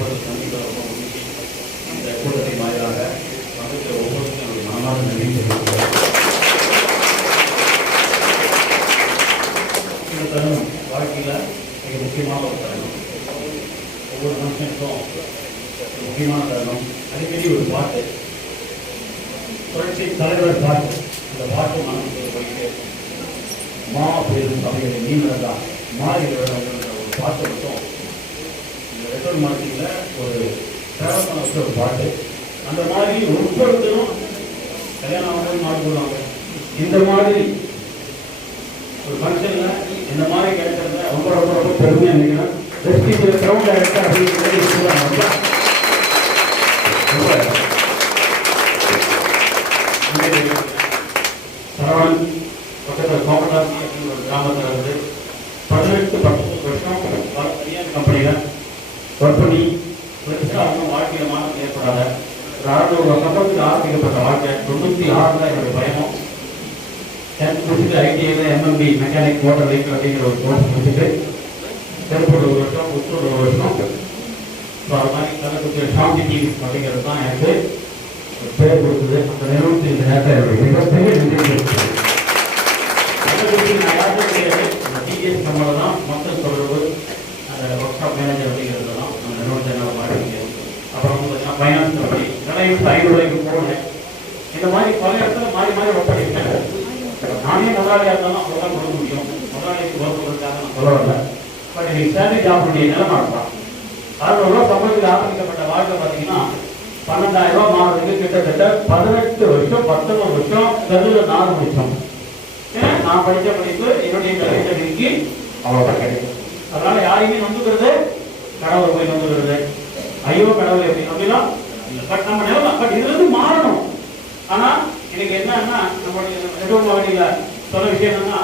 இப்போது சந்திக்க ரொம்ப மகிழ்ச்சி. இந்த கூட்டத்தின் வாயிலாக வந்துட்டு ஒவ்வொருக்கும் என்னுடைய மனமார்ந்த நன்றி தெரிவிக்கிறேன். இந்த தருணம் வாழ்க்கையில் மிக முக்கியமான ஒரு தருணம். ஒவ்வொரு மனுஷனுக்கும் முக்கியமான தருணம். அடிக்கடி ஒரு பாட்டு, புரட்சி தலைவர் பாட்டு, அந்த பாட்டு மனசுக்கு போயிட்டு மா பெரும் சபையை நீங்களதான் மாறி ஒரு பாட்டு மட்டும் இந்த ரெக்கார்ட் மார்க்கிங்கில் ஒரு சேவமான வச்ச ஒரு பாட்டு. அந்த மாதிரி ஒவ்வொருத்தரும் கல்யாணம் ஆகும் மாறி போடுவாங்க. இந்த மாதிரி ஒரு ஃபங்க்ஷனில் இந்த மாதிரி கிடைக்கிறத ரொம்ப ரொம்ப ரொம்ப பெருமையாக நினைக்கிறேன். வெஸ்டிஜில் கிரவுண்ட் டைரக்டர் அப்படிங்கிறது சரவணன் பக்கத்தில் கோமதாசி அப்படிங்கிற ஒரு கிராமத்தில் இருந்து 18 வருஷம் தனியார் கம்பெனியில் ஒர்க் பண்ணி பெருசாக அவங்க வாழ்க்கையில் மாற்றம் ஏற்படாத ஒரு 600 வருஷத்துக்கு ஆரம்பிக்கப்பட்ட வாழ்க்கை 96 என்னுடைய பயணம். 10th முடிச்சுட்டு ஐடிஐயில் எம்எம்பி மெக்கானிக் மோட்டர் வெஹிக்கிள் அப்படிங்கிற ஒரு கோர்ஸ் முடிச்சுட்டு திருப்பூர் ஒரு வருஷம், புத்தூர் ஒரு வருஷம். ஸோ அது மாதிரி கலந்துக்கு ஷாந்தி டிவி அப்படிங்கிறது தான் எனக்கு பேர் கொடுத்தது. அந்த நிறுவனத்தில் இந்த நேரத்தில் என்னுடைய மிகப்பெரிய நன்றி இருக்குது. நான் யாருக்கும் கிடையாது. அந்த டிஜிஎஸ் நம்மளை தான் மக்கள் தொடர்பு, அந்த ஒர்க் ஷாப் மேனேஜர் அப்படிங்கிறது தான் அந்த நிறுவனத்தை என்னால் மாற்றிக்க. அப்புறம் வந்து பார்த்தீங்கன்னா ஃபைனான்ஸ் கம்பெனி கடைக்கு 5 ரூபாய்க்கு போனேன். இந்த மாதிரி பல இடத்துல மாறி மாறி ஒர்க் பண்ணியிருக்கேன். நானே முதலாளியாக இருந்தாலும் அவ்வளோதான் கொடுக்க முடியும். முதலாளிக்கு ஒர்க் கொடுக்காத நான் சொல்ல வரல. பட் இன்னைக்கு சேலரி ஜாப் பண்ணி நிலைமை இருப்பான். 600 ரூபா சம்பளத்தில் ஆரம்பிக்கப்பட்ட வாழ்க்கை பார்த்தீங்கன்னா 12,000 ரூபா மாறதுக்கு கிட்டத்தட்ட 18 வருஷம் 19 வருஷம் கருதுல 4 முடிச்சோம். ஏன்னா நான் படித்த படிப்பு என்னுடைய கல்வி தகுதிக்கு அவ்வளோதான் கிடைக்கும். அதனால யாரையுமே நம்புகிறது கடவுளை போய் நம்புகிறது, ஐயோ கடவுளை அப்படிலாம் இல்லை. பட் நம்ம நிலைமை பட் இதுல இருந்து மாறணும். ஆனா எனக்கு என்னன்னா நம்மளுடைய நெடுவழியில சொன்ன விஷயம் என்னன்னா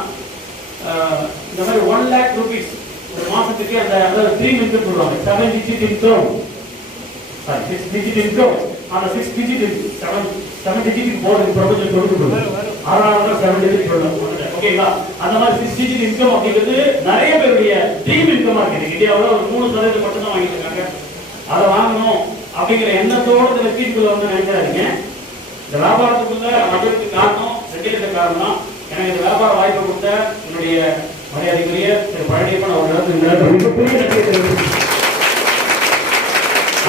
இந்த மாதிரி 1 lakh rupees ஒரு மாசத்துக்கு அந்த 3 மினிட் சொல்லுவாங்க. 7 digit income, 6 digit income. அந்த 6 digit 7 digit போர்டு ப்ரொபோசல் கொடுத்துருக்காங்க. 6 7 digit சொல்லுவாங்க. ஓகேங்களா? அந்த மாதிரி 6 digit income அப்படிங்கிறது நிறைய பேருடைய ட்ரீம் இன்கமா இருக்கு. இந்தியாவில் ஒரு 3% மட்டும் தான் வாங்கிட்டு இருக்காங்க. அதை வாங்கணும் அப்படிங்கிற எண்ணத்தோடு இந்த வெற்றிக்குள்ள வந்து நினைக்கிறாங்க. இந்த வியாபாரத்துக்குள்ள வந்ததுக்கு காரணம் 2 காரணம். எனக்கு இந்த வியாபார வாய்ப்பை கொடுத்த என்னுடைய மரியாதைக்குரிய திரு பழனியப்பன் அவர்களுக்கு இந்த மிகப்பெரிய நன்றி தெரிவிக்கிறேன்.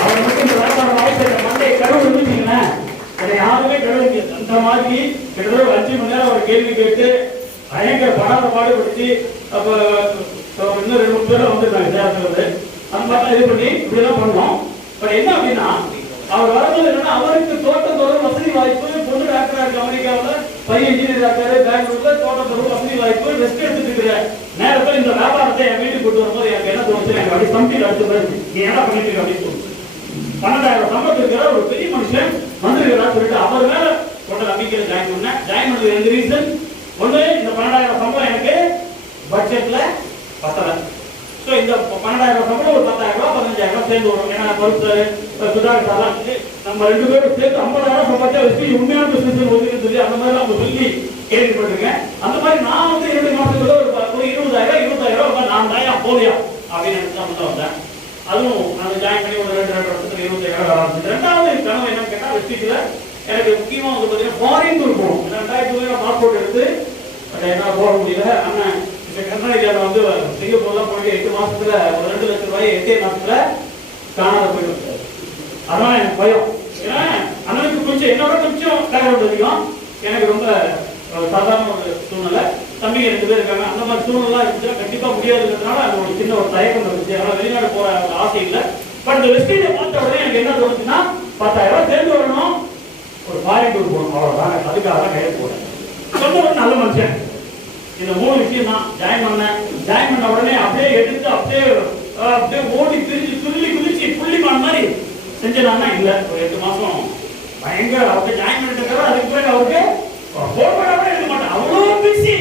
அவர் மட்டும் இந்த வியாபார வாய்ப்பை மண்டை கடவுள் இருந்துட்டீங்கன்னா அதை யாருமே கடவுள் அந்த மாதிரி கிட்டத்தட்ட 5 மணி நேரம் அவர் கேள்வி கேட்டு பயங்கர படாத பாடுபடுத்தி அப்போ இன்னும் 2-3 பேர் வந்துருக்காங்க சேரத்துலேருந்து. அந்த மாதிரி இது பண்ணி இப்படிலாம் பண்ணுவோம். பட் என்ன அப்படின்னா அவர் வரும்போது என்னன்னா அவருக்கு தோட்டத்தோறும் வசதி வாய்ப்பு, பொண்ணு டாக்டரா இருக்கு அமெரிக்காவில், பையன் இன்ஜினியர் டாக்டர் பெங்களூர்ல, தோட்டத்தோறும் வசதி வாய்ப்பு, ரெஸ்ட் எடுத்துட்டு இருக்கிற நேரத்தில் இந்த வியாபாரத்தை என் வீட்டுக்கு கொண்டு வரும்போது எனக்கு என்ன தோணுச்சு, எனக்கு அப்படி சமையல் அடுத்து நீ என்ன பண்ணிட்டு இருக்க அப்படின்னு தோணுச்சு. 12,000 சம்பளம் இருக்கிற ஒரு பெரிய மனுஷன் வந்திருக்கிறான்னு சொல்லிட்டு அவர் மேல கொண்ட நம்பிக்கையில் ஜாயின் பண்ணேன். ஜாயின் பண்ணது 2 ரீசன். ஒன்று, இந்த 12,000 சம்பளம் எனக்கு பட்ஜெட்ல பத்தலை. ஸோ இந்த 12,000 சம்பளம் ஒரு 10,000 ரூபா 15,000 ரூபா சேர்ந்து வரும். ஏன்னா பொறுப்பு சுதாரித்தாலாம் நம்ம 2 பேரும் சேர்த்து 50,000 சம்பாதிச்சா வச்சு உண்மையான பிசினஸ் ஒதுக்குன்னு சொல்லி அந்த மாதிரி அவங்க சொல்லி கேள்விப்பட்டிருக்கேன். அந்த மாதிரி நான் வந்து 2 மாசத்துக்குள்ள ஒரு 20,000 ரூபா நான் தாயா போலியா அப்படின்னு நினைச்சு தான் வந்தேன். அதுவும் நான் ஜாயின் பண்ணி ஒரு 2 வருஷத்துல 25,000 ஆரம்பிச்சு. 2வது கனவு என்னன்னு கேட்டா வெஸ்டிஜில் எனக்கு முக்கியமா வந்து பார்த்தீங்கன்னா ஃபாரின் டூர் போகணும். 2000 பாஸ்போர்ட் எடுத்து என்ன போக முடியல. அண்ணன் கர்நாடகாவில் வந்து சிங்கப்பூர்லாம் போயிட்டு 8 மாசத்துல ஒரு 2 லட்சம் ரூபாய் 8 மாசத்துல காணாத போயிட்டு வந்தாரு. அதனால எனக்கு பயம். ஏன்னா அண்ணனுக்கு கொஞ்சம் என்னோட கொஞ்சம் தகவல் தெரியும். எனக்கு ரொம்ப சாதாரண ஒரு சூழ்நிலை. தம்பிங்க 2 பேர் இருக்காங்க. அந்த மாதிரி சூழ்நிலை இருந்துச்சுன்னா கண்டிப்பா முடியாதுன்றதுனால அது ஒரு சின்ன ஒரு தயக்கம் இருந்துச்சு. அதனால வெளிநாடு போற ஆசை இல்லை. பட் இந்த வெஸ்டீஜை பார்த்த உடனே எனக்கு என்ன தோணுச்சுன்னா 10,000 ரூபாய் சேர்ந்து வரணும், ஒரு ஃபாரின் டூர் போகணும், அவ்வளவுதான். அதுக்காக தான் கையை போறேன். சொன்ன ஒரு நல்ல மனுஷன். இந்த 3 விஷயம் தான் ஜாயின் பண்ணேன். ஜாயின் பண்ண உடனே அப்படியே எடுத்து அப்படியே ஓடி பிரிஞ்சு துள்ளி குதிச்சு புள்ளிமான மாதிரி செஞ்சலாம்னா இல்லை. ஒரு 8 மாசம் பயங்கர அவருக்கு ஜாயின் பண்ணிட்டு அதுக்கு பிறகு அவருக்கு போன் பண்ண கூட இருக்க மாட்டேன், அவ்வளோ பிஸி.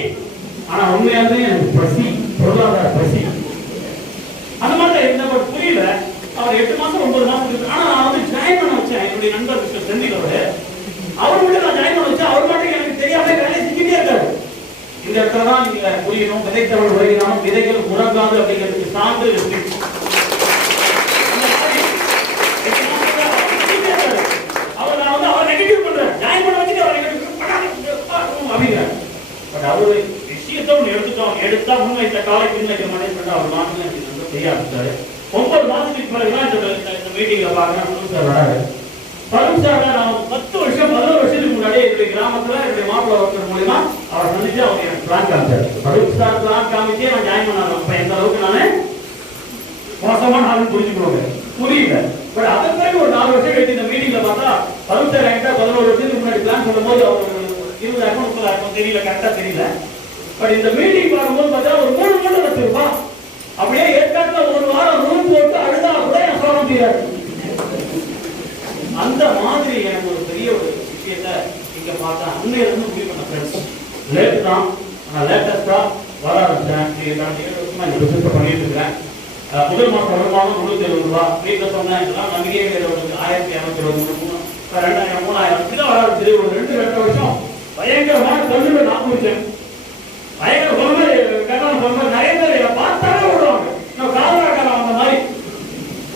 ஆனா உண்மையாலுமே எனக்கு பசி, பொருளாதார பசி அந்த மாதிரி இருந்த புரியல. அவர் 8 மாசம் 9 மாசம் இருக்கு. ஆனா நான் வந்து ஜாயின் பண்ண வச்சேன். என்னுடைய நண்பர் மிஸ்டர் செந்தில் அவர் மட்டும் நான் ஜாயின் பண்ண வச்சேன். அவர் மட்டும் எனக்கு தெரியாம வேலையை செஞ்சுட்டே இருக்காரு. இந்த இடத்துல தான் நீங்க புரியணும், விதைத்தவள் உரையினாலும் விதைகள் உறங்காது அப்படிங்கிறதுக்கு சான்று வருஷத்துக்கு பிறகுதான் இந்த மீட்டிங்ல பாக்குறேன் ஃபருக் சார் வராரு. ஃபருக் சார் நான் 10 வருஷம் 11 வருஷத்துக்கு முன்னாடி என்னுடைய கிராமத்துல என்னுடைய மாப்பிள்ளை ஒருத்தர் மூலமா அவர் சந்திச்சு அவங்க எனக்கு பிளான் காமிச்சாரு. ஃபருக் சார் பிளான் காமிச்சே நான் ஜாயின் பண்ணாங்க. அப்ப எந்த அளவுக்கு நானே மோசமான ஆளுன்னு புரிஞ்சுக்கோங்க, புரியல. பட் அதன் பிறகு ஒரு 4 வருஷம் கழிச்சு இந்த மீட்டிங்ல பார்த்தா ஃபருக் சார் என்கிட்ட 11 வருஷத்துக்கு முன்னாடி பிளான் சொல்லும்போது அவர் 20,000 30,000 தெரியல, கரெக்டா தெரியல. பட் இந்த மீட்டிங் பார்க்கும்போது பார்த்தா ஒரு 3 லட்சம் ரூபாய் அப்படியே ஏற்காட்டுல ஒரு வாரம் ரூம் போட்டு அழுதா கூட என் சோகம் தீராது. அந்த மாதிரி எனக்கு ஒரு பெரிய ஒரு விஷயத்த இங்க பார்த்தா அன்னையில இருந்து முடிவு பண்ண ஃப்ரெண்ட்ஸ் லேட் தான், நான் லேட்டஸ்டா வர ஆரம்பிச்சேன். கடந்த 7 வருஷமா இந்த பிசினஸ் பண்ணிட்டு இருக்கிறேன். முதல் மாசம் வருமானம் 370 ரூபாய். வீட்டில் சொன்னேன் இதெல்லாம் நம்பிக்கையே கிடையாது. 1220 2000 3000 இப்படிதான் வர ஆரம்பிச்சது. ஒரு 2-2 வருஷம் பயங்கரமான தொழில நான் முடிச்சேன். பயங்கர பொறுமை கட்டான பொறுமை நிறைய பேர் பார்த்தாலே விடுவாங்க. நான் காதலாக்காரன் அந்த மாதிரி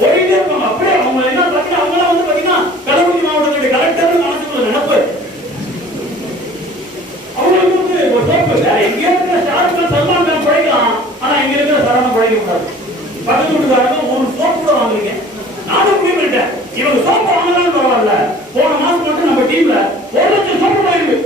ஓடிட்டே இருப்பாங்க. அப்படியே அவங்க என்ன பார்த்தீங்கன்னா அவங்களாம் வந்து பார்த்தீங்கன்னா கள்ளக்குறிச்சி மாவட்டத்துடைய கலெக்டர் மனசுக்குள்ள நினைப்பு. அவங்களுக்கு வந்து ஒரு சோப்பு இங்க இருக்கிற ஷாருக்கான் சல்மான் கான் படைக்கலாம், ஆனா இங்க இருக்கிற சரவணன் படைக்க கூடாது. பக்கத்து வீட்டுக்காரங்க ஒரு சோப்பு கூட வாங்குறீங்க. நானும் முடிவு பண்ணிட்டேன் இவங்க சோப்பு வாங்கலாம் பரவாயில்ல. போன மாசம் மட்டும் நம்ம டீம்ல 1 லட்சம் சோப்பு வாங்கிருக்கு.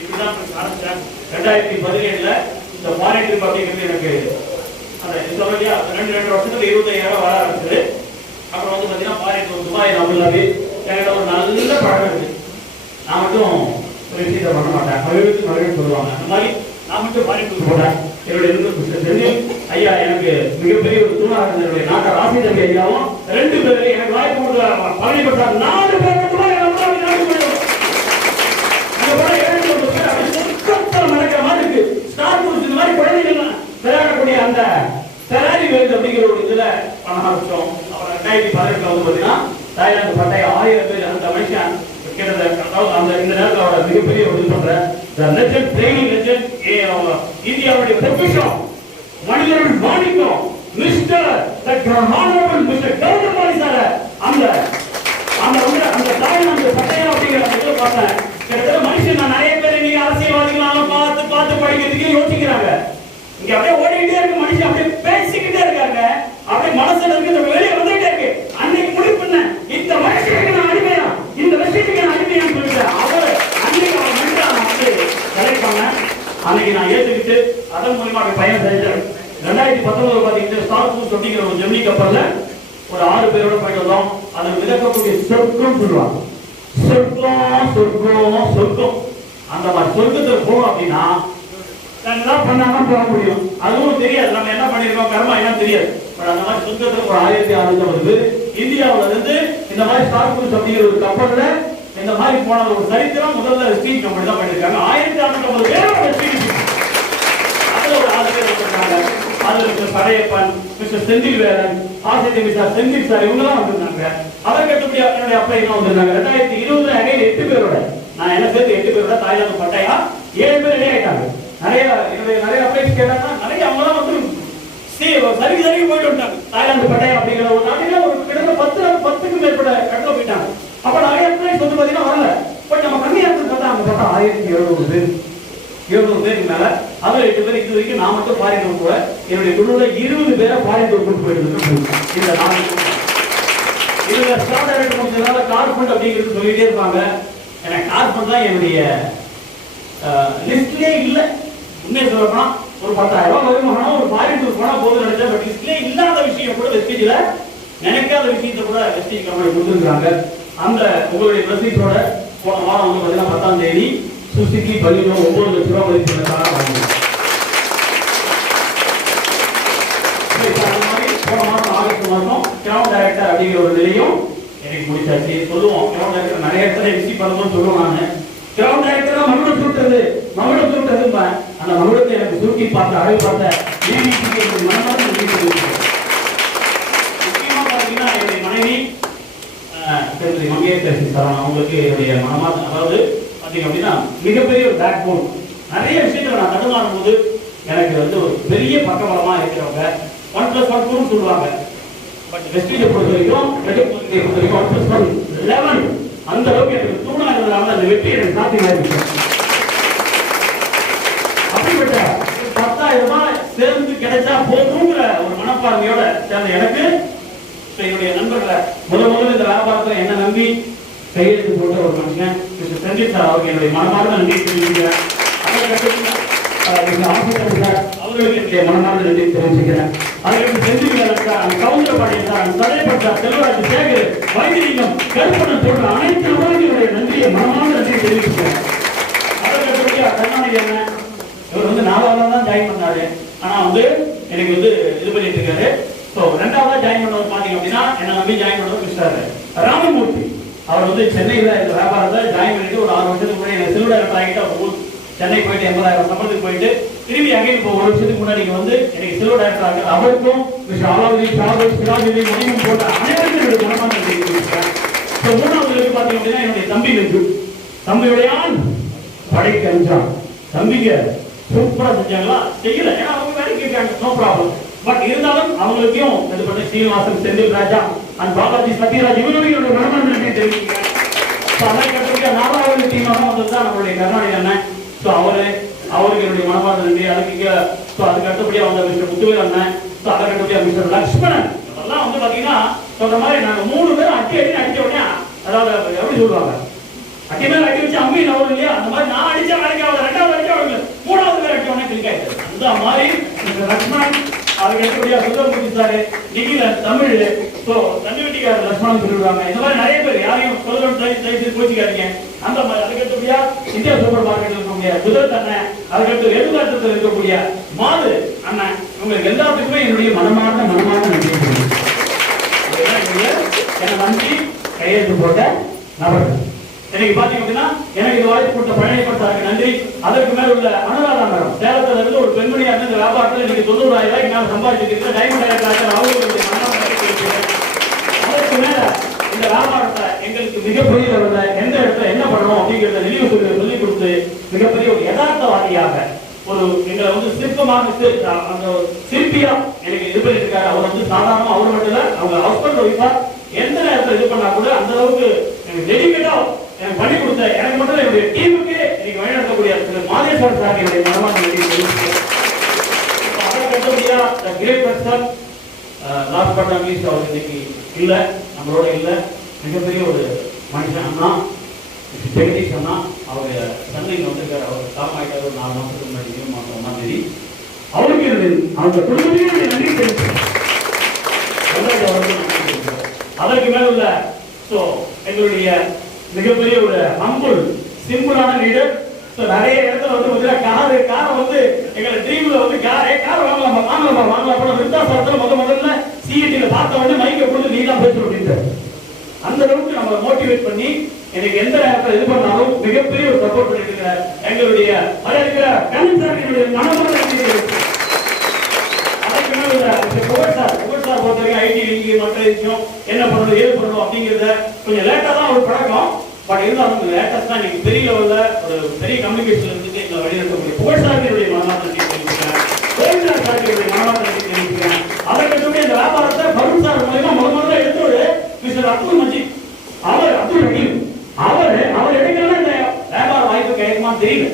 இப்படிதான் ஆரம்பிச்சேன். 2017 இந்த ஃபாரின் ட்ரிப் அப்படிங்கிறது எனக்கு அந்த சொல்லியா 2 வருஷத்துல 25,000 வர ஆரம்பிச்சது. அப்புறம் வந்து பாத்தீங்கன்னா ஃபாரின் துபாய் அபுதாபி என்கிட்ட ஒரு நல்ல பழக்கம் இருக்கு. நான் மட்டும் ஒரு விஷயத்தை பண்ண மாட்டேன், மகிழ்ச்சி சொல்லுவாங்க. அந்த மாதிரி நான் மட்டும் ஃபாரின் டூர் போட்டேன். என்னுடைய செந்தில் ஐயா எனக்கு மிகப்பெரிய ஒரு தூணாக இருந்த என்னுடைய நாட்டை ராசி தம்பி ஐயாவும் 2 பேரும் எனக்கு வாய்ப்பு கொடுத்த பழனி பெற்றார் 4 பேர் நடக்கிற மாதிரி இருக்கு. ஸ்டார் குரூஸ் இந்த மாதிரி குழந்தைகள் விளையாடக்கூடிய அந்த ஃபெராரி வேல்ட் அப்படிங்கிற ஒரு இதுல பண்ண ஆரம்பிச்சோம். அப்புறம் 2018 வந்து பாத்தீங்கன்னா தாய்லாந்து பட்டை 1000 பேர் அந்த மனுஷன் கிட்டத்தட்ட அந்த இந்த நேரத்தில் அவரோட மிகப்பெரிய ஒரு சொல்ற லெஜெண்ட் ட்ரைனிங் லெஜெண்ட் இந்தியாவுடைய ப்ரொஃபஷன் மனிதர்கள் வாணிக்கம் மிஸ்டர் ஹானரபிள் மிஸ்டர் கௌதமாரி சார் அந்த அந்த அந்த தாய்லாந்து பட்டையா அப்படிங்கிற இதை பார்த்தேன். கிட்டத்தட்ட மனுஷன் நான் நிறைய பேர் இன்னைக்கு அரசியல்வாதிகளாலும் பார்த்து பார்த்து படிக்கிறதுக்கு யோசிக்கிறாங்க. இங்க அப்படியே ஓடிக்கிட்டே இருக்கு மனுஷன், அப்படியே பேசிக்கிட்டே இருக்காங்க, அப்படியே மனசுல இருக்கு வெளியே வந்துகிட்டே இருக்கு. அன்னைக்கு முடிவு பண்ண இந்த மனுஷனுக்கு நான் அடிமையா, இந்த விஷயத்துக்கு நான் அடிமையான்னு சொல்லிட்டேன். அவர் அன்னைக்கு அவர் மனுஷன் வந்து செலக்ட் பண்ண அன்னைக்கு நான் ஏத்துக்கிட்டு அதன் மூலமா பயணம் செஞ்சேன். 2019 பாத்தீங்கன்னா ஸ்டார் குரூஸ் அப்படிங்கிற ஒரு ஜெமினி கப்பல்ல ஒரு 6 பேரோட போயிட்டு வந்தோம். அதை மிதக்கக்கூடிய சொர்க்கம் சொல்லுவாங்க. சொர்க்கம் சொர்க்கம் சொர்க்கம் அந்த மாதிரி சொர்க்கத்துல போறோம் அப்படின்னா என்ன பண்ணாம போக முடியும். அதுவும் தெரியாது நம்ம என்ன பண்ணிருக்கோம், கர்மா என்ன தெரியாது. பட் அந்த மாதிரி சொர்க்கத்துல ஒரு 1650 பேர் இந்தியாவில இருந்து இந்த மாதிரி ஸ்டார் குரூஸ் அப்படிங்கிற ஒரு கப்பல்ல இந்த மாதிரி போன ஒரு சரித்திரம் முதல்ல ஸ்பீச் கம்பெனி தான் பண்ணிருக்காங்க. 1650 பேரோட ஸ்பீச். அதுல ஒரு 6 பேர் வந்திருக்காங்க. அதுல மிஸ்டர் படையப்பன், மிஸ்டர் செந்தில் வேலன், ஆசிரியர் மிஸ்டர் செந்தில் சார் இவங்கெல்லாம் வந்திருந்தாங்க. அதற்கு அடுத்தபடி என்னுடைய அப்பா என்ன வந்திருந்தாங்க. 2020 அகைன் 8 பேரோட நான் என்ன சேர்த்து 8 பேரோட தாய்லாந்து பட்டையா 7 பேர் ரெடி ஆயிட்டாங்க. நிறைய அப்ளைஸ் கேட்டாங்க. நிறைய அவங்களாம் வந்து சரி போயிட்டு வந்துட்டாங்க. தாய்லாந்து பட்டையா அப்படிங்கிற ஒரு நாட்டில ஒரு கிட்டத்தட்ட 10க்கும் மேற்பட்ட இடத்துல போயிட்டாங்க. அப்ப நிறைய அப்ளைஸ் வந்து பாத்தீங்கன்னா வரல. பட் நம்ம கம்மியா இருந்து பார்த்தா அங்க பார்த்தா 1700 பேர் 700 பேருக்கு மேல. அதுல 8 பேர் இது வரைக்கும் நான் மட்டும் ஃபாரின் கூட என்னுடைய குழுல 20 பேரை ஃபாரின் டூர் கூட்டு போயிட்டு இந்த 4 இதுல ஸ்டார் டைரக்டர் முடிச்சதால கார் ஃபண்ட் அப்படிங்கிறது சொல்லிட்டே இருப்பாங்க. எனக்கு கார் ஃபண்ட் தான் என்னுடைய லிஸ்ட்லயே இல்ல. உண்மையை சொல்லப்போனா ஒரு 10,000 ரூபாய் வருமானம் ஒரு ஃபாரின் டூர் போனா போதும் நினைச்சேன். பட் லிஸ்ட்லயே இல்லாத விஷயம் கூட வெஸ்டேஜ்ல நினைக்காத விஷயத்தை கூட வெஸ்டேஜ் கம்பெனி கொடுத்துருக்காங்க. அந்த உங்களுடைய மெசேஜோட போன வாரம் வந்து பாத்தீங்கன்னா 10ஆம் தேதி சுசுகி பலினோ 9 லட்சம் ரூபாய் மதிப்புள்ளதாக வாங்கினோம். போன மாசம் ஆகஸ்ட் மாசம் கிரவுண்ட் டைரக்டர் அப்படிங்கிற ஒரு நிலையும் எனக்கு முடிச்சாச்சு. சொல்லுவோம் கிரவுண்ட் டைரக்டர் நிறைய இடத்துல விசிட் பண்ணும்போது சொல்லுவோம். நான் கிரவுண்ட் டைரக்டர் மகுடம் சுட்டுறது அந்த மகுடத்தை எனக்கு சுருக்கி பார்த்த அழகு பார்த்த மனமார்ந்த முக்கியமா பாத்தீங்கன்னா என்னுடைய மனைவி மங்கேஷ் சரவணன் அவங்களுக்கு என்னுடைய மனமார்ந்த, அதாவது பாத்தீங்க அப்படின்னா மிகப்பெரிய ஒரு பேக் போன். நிறைய விஷயத்துல நான் தடுமாறும் போது எனக்கு வந்து ஒரு பெரிய பக்கபலமா இருக்கிறவங்க 1+1 சொல்லுவாங்க. பட் வெஸ்டேஜை பொறுத்த வரைக்கும் 1+1 11 அந்த அளவுக்கு எனக்கு தூணா இருந்ததால அந்த வெற்றி எனக்கு சாத்தியமா இருக்கு. அப்படிப்பட்ட 10,000 ரூபாய் சேர்ந்து கிடைச்சா போதுங்கிற ஒரு மனப்பான்மையோட சேர்ந்த எனக்கு என்னுடைய நண்பர்களை முதல்ல இந்த வியாபாரத்தில் என்ன நம்பி கையெழுத்து போட்ட ஒரு மனுஷன் மிஸ்டர் செந்தில் சார் அவருக்கு என்னுடைய மனமார்ந்த நன்றி தெரிவிக்கிறேன். அவர்களுக்கு என்னுடைய மனமார்ந்த நன்றி தெரிவிக்கிறேன். அதற்கு செந்தில் கவுண்டர்பாடியன் சார், சடைப்பட்ட செல்வராஜ், சேகர், வைத்திலிங்கம், கருப்பணன் போன்ற அனைத்து நபர்களுடைய நன்றியை மனமார்ந்த நன்றி தெரிவிக்கிறேன். அதற்கு கருணாநிதி என்ன இவர் 4ஆவதா தான் ஜாயின் பண்ணாரு. ஆனா எனக்கு இது பண்ணிட்டு இருக்காரு. ரெண்டாவதா ஜாயின் பண்ணவர் பாத்தீங்க அப்படின்னா என்ன நம்பி ஜாயின் பண்ணவர் மிஸ்டர் ராமமூர்த்தி. அவர் சென்னையில இந்த வியாபாரத்தை ஜாயின் பண்ணிட்டு ஒரு 6 வருஷத்துக்கு முன்னாடி எனக்கு சில்வர் டைரக்டர் ஆகிட்டு சென்னை போயிட்டு 80,000 சம்பளத்துக்கு போயிட்டு திரும்பி அங்கே இப்போ 1 வருஷத்துக்கு முன்னாடி எனக்கு சில்வர் டைரக்டர் ஆகுது. அவருக்கும் மிஸ்டர் ஆலாவதி, ஷாபல், சிராஜுதி, முடிவும் போட்ட அனைவருக்கும் என்னுடைய மனமார்ந்த நன்றி தெரிவிக்கிறேன். மூணாவது பாத்தீங்க அப்படின்னா என்னுடைய தம்பி இருக்கு. தம்பியுடைய படைக்கு அஞ்சான் தம்பிங்க சூப்பரா செஞ்சாங்களா செய்யல, ஏன்னா அவங்க வேலைக்கு இருக்காங்க, நோ ப்ராப்ளம். பட் இருந்தாலும் அவங்களுக்கும் இது பண்ண ஸ்ரீனிவாசன், செந்தில் ராஜா அண்ட் பாலாஜி சத்யராஜ் இவங்களுடைய மனமார்ந்த நன்றி தெரிவிக்கிறேன். அதற்கடுத்து 4வது டீமாக வந்ததுதான் நம்மளுடைய கருணாநிதி அண்ணன். அவருக்கு என்னுடைய மனமார்ந்த நன்றி. அதுக்கு அடுத்தபடியா வந்த மிஸ்டர் முத்துவேல் அண்ணன், அதற்கடுத்தபடியா மிஸ்டர் லட்சுமணன். அதெல்லாம் பாத்தீங்கன்னா சொல்ற மாதிரி நாங்க 3 பேரும் அடிச்ச உடனே, அதாவது எப்படி சொல்லுவாங்க, அடி மேல அடி வச்சு அம்மி நவரும் இல்லையா, அந்த மாதிரி நான் அடிச்ச வேலைக்கு அவங்க 2வது அடிச்ச அவங்க 3வது பேர் அடிச்ச உடனே கிளிக் ஆயிடுச்சு. அந்த மாதிரி மிஸ்டர் லட்சுமணன், அதுக்கு அடுத்தபடியா சுந்தரமூர்த்தி சாரு, நிகில தமிழ், தண்ணி வெட்டிக்காரர் லட்சுமணன் சொல்லிடுவாங்க. இந்த மாதிரி நிறைய பேர், யாரையும் சொல்ல கோச்சிக்காதீங்க. அந்த மாதிரி அதுக்கு அடுத்தபடியா இந்தியா சூப்பர் மார்க்கெட் இருக்கக்கூடிய குதிரத் அண்ணன், அதுக்கடுத்து எழுதாட்டத்தில் இருக்கக்கூடிய மாது அண்ணன், உங்களுக்கு எல்லாத்துக்குமே என்னுடைய மனமார்ந்த நன்றி. என்னை நம்பி கையெழுத்து போட்ட நபர்கள். இன்னைக்கு பாத்தீங்க அப்படின்னா எனக்கு இது வாய்ப்பு கொடுத்த பழனியப்பன் சாருக்கு நன்றி. அதற்கு மேல உள்ள அனுராதா மேடம், சேலத்துல இருந்து ஒரு பெண்மணியா இருந்து இந்த வியாபாரத்தில் இன்னைக்கு 90,000 ரூபாய்க்கு மேல சம்பாதிச்சிருக்கீங்க. டைமண்ட் டைரக்டர் அவர்களுடைய மனமார்ந்த நன்றி தெரிவிக்கிறேன். அதற்கு மேல இந்த வியாபாரத்தை எங்களுக்கு மிகப்பெரிய லெவலில் எந்த இடத்துல என்ன பண்ணணும் அப்படிங்கிறத நினைவு சொல்லிக் கொடுத்து மிகப்பெரிய ஒரு யதார்த்தவாதியாக ஒரு எங்களை சிற்பமாக அந்த சிற்பியா எனக்கு இது பண்ணிருக்காரு. அவர் சாதாரண அவர் மட்டும் இல்ல, அவங்க ஹஸ்பண்ட் ஒய்ஃபா எந்த நேரத்தில் இது பண்ணா கூட அந்த அளவுக்கு டெடிகேட்டா எனக்கு பண்ணி கொடுத்த எனக்கு மட்டும் என்னுடைய டீமுக்கு இன்னைக்கு வழிநடத்தக்கூடிய திரு மாதேஸ்வர் சார் என்னுடைய மனமார்ந்த நன்றி தெரிவிக்கிறேன். அதற்கு அடுத்தபடியா great person last but not least அவர் இன்னைக்கு இல்ல, நம்மளோட இல்ல, மிகப்பெரிய ஒரு மனுஷன் அண்ணா ஜெகதீஷ் அண்ணா. அவங்க சென்னையில் வந்திருக்காரு. அவர் காலமாயிட்டாரு ஒரு 4 மாசத்துக்கு முன்னாடி, ஜூன் மாசம் 1ஆம் தேதி. அவருக்கு அவங்க குடும்பத்தையும் நன்றி தெரிவிக்கிறேன். அதற்கு மேல உள்ள எங்களுடைய மிகப்பெரிய ஒரு ஹம்பிள் சிம்பிளான லீடர். நிறைய இடத்துல காரை எங்களை ட்ரீம்ல கார் வாங்கலாம் விருத்தாசலத்துல முதல்ல சிஇடில பார்த்த உடனே மைக்க கொடுத்து நீ தான் பேசணும் அப்படின்ட்டு அந்த அளவுக்கு நம்ம மோட்டிவேட் பண்ணி எனக்கு எந்த நேரத்தில் இது பண்ணாலும் மிகப்பெரிய ஒரு சப்போர்ட் பண்ணிட்டு இருக்கிற எங்களுடைய கணிசாரிகளுடைய மனமார்ந்த நன்றி. அதற்கு மேல புகழ் சார் பொறுத்தவரைக்கும் ஐடி லிங்க் மற்ற விஷயம் என்ன பண்ணணும் ஏது பண்ணணும் அப்படிங்கிறத கொஞ்சம் லேட்டா தான் ஒரு பழக்கம். பட் இருந்தாலும் லேட்டஸ்டா இன்னைக்கு பெரிய லெவல்ல ஒரு பெரிய கம்யூனிகேஷன் இருந்துட்டு எங்களை வழிநடத்தக்கூடிய புகழ் சாரிகளுடைய மனமார்ந்த நன்றி தெரிவிக்கிறேன். கோவிந்தராஜ் சாரிகளுடைய மனமார்ந்த நன்றி தெரிவிக்கிறேன். அதற்கு இந்த வியாபாரத்தை பருண் சார் மூலமா முதல்ல எடுத்தோடு மிஸ்டர் அப்துல் மஜீத், அப்துல் ஹக்கீம் அவர் எடுக்கிறதா இந்த வியாபார வாய்ப்பு கிடைக்குமான்னு தெரியல.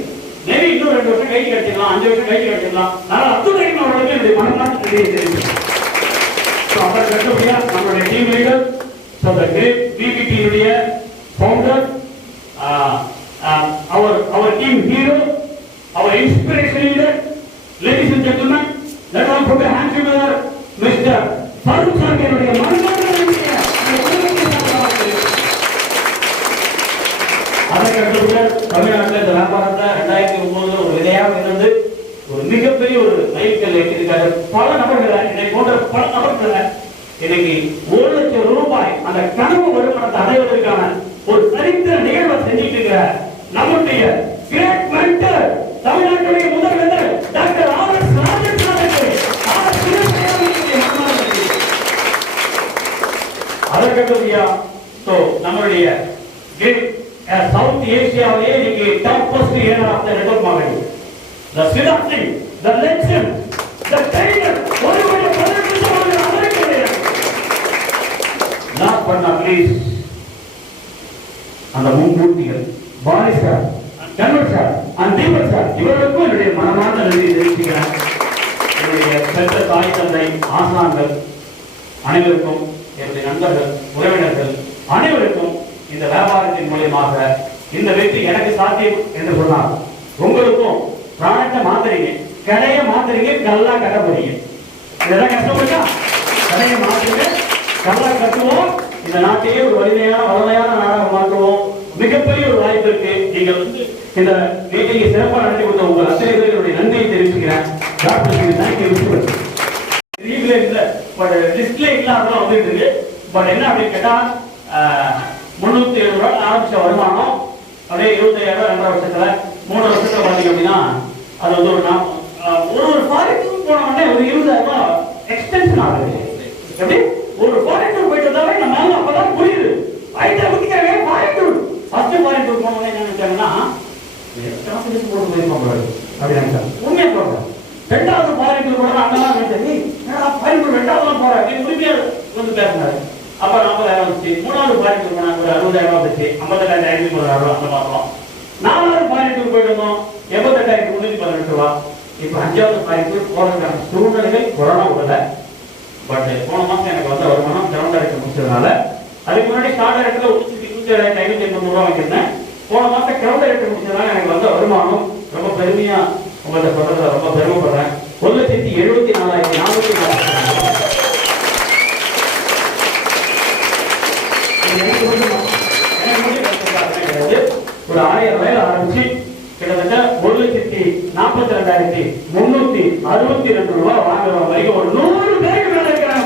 மேபி இன்னும் 2 வருஷம் கைக்கு கிடைச்சிடலாம், 5 வருஷம் கைக்கு கிடைச்சிடலாம். அதனால அப்துல் ஹக்கீம் அவர்களுக்கு என்னுடைய மனமார்ந்த நன்றி தெரிவிக்கிறேன். அதற்கு அடுத்தபடியா நம்மளுடைய டீம் லீடர், கிரேட் பிபிடியுடைய founder, our team hero, our inspiration leader, ladies and gentlemen, let us put a hand together, Mr. Farooq sir என்னுடைய மனமார்ந்த நன்றி. அதற்கு அடுத்தபடியா தமிழ்நாட்டில் இந்த வியாபாரத்தை 2009 ஒரு விதையாக இருந்து ஒரு மிகப்பெரிய ஒரு மைல்கல் எட்டிருக்காரு. பல நபர்களை என்னை போன்ற பல நபர்களை இன்னைக்கு 1 லட்சம் ரூபாய் அந்த கனவு வருமானத்தை அடைவதற்கான ஒரு சரித்திர நிகழ்வை செஞ்சுட்டு இருக்கிற நம்முடைய கிரேட் மென்டர், தமிழ்நாட்டுடைய முதல்வர் டாக்டர் ஆர்.எஸ். ராஜன் அவர்களுக்கு அதற்கடுத்தபடியா நம்மளுடைய சவுத் ஏசியாவிலேயே இன்னைக்கு top first earner of the network market, the சிடாக்சி, தி லெஜெண்ட், தி ட்ரெய்னர், ஒருவருடைய பதவிக்கு அவருக்கு லாஸ்ட் பட் நாட் லீஸ்ட் அந்த முன்கூட்டிகள் Paari sir, Kanwar sir, Deepak sir, இவர்களுக்கும் என்னுடைய மனமார்ந்த என்னுடைய பெற்ற தாய் தந்தை ஆசான்கள் அனைவருக்கும், என்னுடைய நண்பர்கள், உறவினர்கள் அனைவருக்கும் இந்த வியாபாரத்தின் மூலியமாக இந்த வெற்றி எனக்கு சாத்தியம் என்று சொன்னார். உங்களுக்கும் ப்ராடக்டை மாத்துறீங்க, கடையை மாத்துறீங்க, கல்லா கட்ட போறீங்க. இதெல்லாம் கஷ்டப்பட்டா கடையை மாத்துறீங்க, கல்லா கட்டுவோம். இந்த நாட்டையே ஒரு வலிமையான நாடாக மாற்றுவோம். மிகப்பெரிய ஒரு வாய்ப்பு இருக்கு. நீங்கள் இந்த மீட்டிங்கை சிறப்பாக நடத்தி கொடுத்த உங்கள் அத்தனை பேருடைய நன்றியை தெரிவிச்சுக்கிறேன். வந்துட்டு இருக்கு. பட் என்ன அப்படின்னு கேட்டா 370 ரூபாய் ஆரம்பிச்ச வருமானம் அப்படியே 25,000 2 வருஷத்துல 3 வருஷத்துல பாத்தீங்க அப்படின்னா அது வந்து ஒரு ஃபாரின் போன உடனே ஒரு 20,000 ரூபாய் எக்ஸ்டென்ஷன் ஆகுது. எப்படி ஒரு ஃபாரின் போயிட்டு வந்தாலே நம்ம அப்பதான் புரியுது. ஐட்டா குட்டிக்காவே foreign tour first foreign tour போன உடனே என்ன நினைச்சாங்கன்னா காசு போட்டு போயிருப்பாங்க அப்படின்னு உண்மையா சொல்றேன். ரெண்டாவது ஃபாரின் டூர் போனா அங்கெல்லாம் நினைச்சது ஃபாரின் டூர் ரெண்டாவது போறேன் அப்படின்னு உரிமையா வந்து பேசினாரு. அப்ப 40,000 வந்துச்சு. மூணாவது ஃபாரின் டூர் போனா ஒரு 60,000 வந்துச்சு. 58,516 அந்த மாசம். நாலாவது ஃபாரின் டூர் போயிட்டு வந்தோம் 88,318 ரூபா. இப்ப 5வது ஃபாரின் டூர் போறதுக்கான சூழ்நிலைகள் கொரோனா விடல. பட் போன மாசம் எனக்கு வந்த வருமானம் கிரவுண்ட் டைரக்டர் முடிச்சதுனால அதுக்கு முன்னாடி ஸ்டார்ட் டைரக்டர்ல 1,27,580 ரூபா வாங்கியிருந்தேன். போன மாசம் கிரவுண்ட் டைரக்டர் முடிச்சதுனால எனக்கு வந்த வருமானம் ரொம்ப பெருமையா உங்கள்கிட்ட சொல்றத ரொம்ப பெருமைப்படுறேன். 1,74,400 ஒரு 1000 ரூபாயில ஆரம்பிச்சு கிட்டத்தட்ட 1,42,362 ரூபாய் வாங்குற வரைக்கும் ஒரு 100 பேருக்கு மேல இருக்கிறாங்க.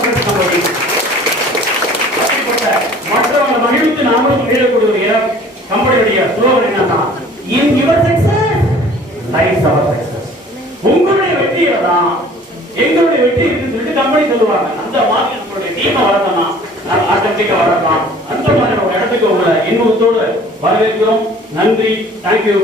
மற்றவங்க மகிழ்ச்சி நாமளும் மகிழக்கூடிய கம்பெனியுடைய ஸ்லோகன் என்னன்னா in your success lies our success. உங்களுடைய வெற்றியில தான் எங்களுடைய வெற்றி இருக்குன்னு சொல்லிட்டு கம்பெனி சொல்லுவாங்க. அந்த மாதிரி நம்மளுடைய டீமை வளர்த்தோம்னா ஆட்டோமேட்டிக்கா வளரலாம். அந்த மாதிரி ஒரு இடத்துக்கு உங்களை இன்னொருத்தோடு வரவேற்கிறோம். நன்றி. தேங்க்யூ.